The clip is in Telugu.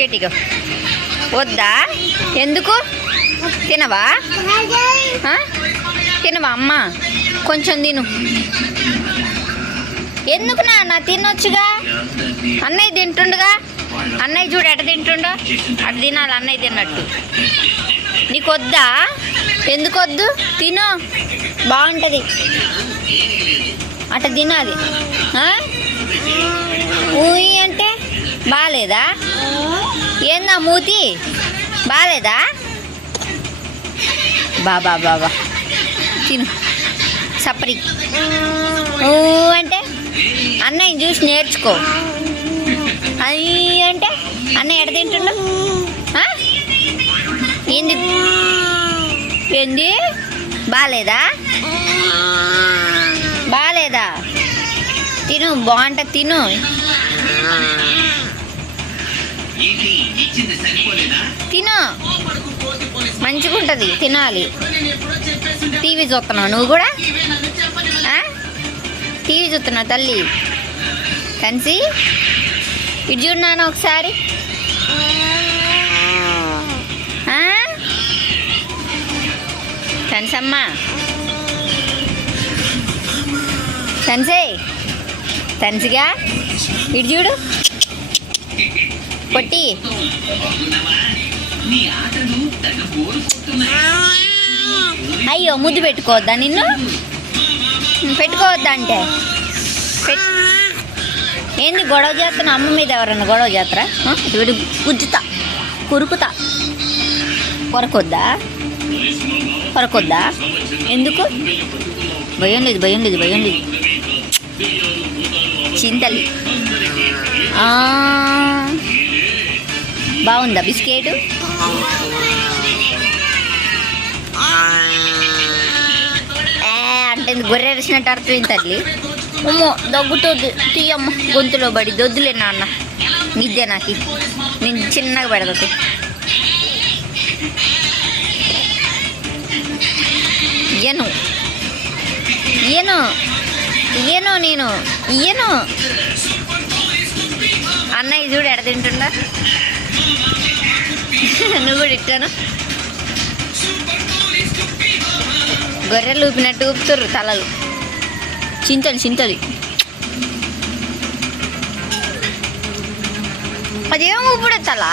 గట్టిగా వద్దా? ఎందుకు తినవా? తినవా అమ్మ? కొంచెం తిను. ఎందుకు నాన్న? తినొచ్చుగా, అన్నయ్య తింటుండగా. అన్నయ్య చూడు ఎట తింటుండో, అటు తినాలి అన్నయ్య తిన్నట్టు. నీకు వద్దా? ఎందుకు వద్దు? తిను, బాగుంటుంది. అట తినాలి. ఊయి అంటే బాగాలేదా? ఏందా మూతి బాగాలేదా? బాబా బాబా తిను సపరి అంటే అన్నయ్య చూసి నేర్చుకో. అది అంటే అన్నయ్య ఎడ తింటుండ? ఏంది ఏంది బాగాలేదా? బాగాలేదా? తిను, బాగుంటుంది. తిను, తిను, మంచిగా ఉంటుంది. తినాలి. టీవీ చూస్తున్నావు నువ్వు కూడా? టీవీ చూస్తున్నావు తల్లి. కన్సి ఇటు చూడు నాన్న ఒకసారి. కన్సమ్మా, కన్సే, కన్సిగా ఇటు చూడు. పొట్టి అయ్యో, ముద్దు పెట్టుకోవద్దా? నిన్ను పెట్టుకోవద్దా అంటే ఏంది గొడవ చేస్తున్నా? అమ్మ మీద ఎవరన్నా గొడవ చేస్తారా? వీడు గుజ్జుతా, కురుకుతా. కొరకొద్దా? కొరకొద్దా? ఎందుకు? భయం లేదు, భయం లేదు, భయం లేదు. చింతలి బాగుందా బిస్కెట్? అంటే గొర్రె వేసినట్టు అర్థమైంది తల్లి. అమ్మో దగ్గుతుంది, తీయమ్మ గొంతులో పడి. దొద్దులే నాన్న, నిద్దే నాకు. నేను చిన్నగా పెడతా. ఇయ్యను, ఇయ్యను, ఇయ్యను, నేను ఇయ్యను. అన్నయ్య చూడు ఎడ తింటుండా. నువ్వు కూడా ఇట్టాను. గొర్రెలు ఊపినట్టు ఊపుతుర్రు తలలు. చింతలు చింతలు. అదేం ఊపుడే తల?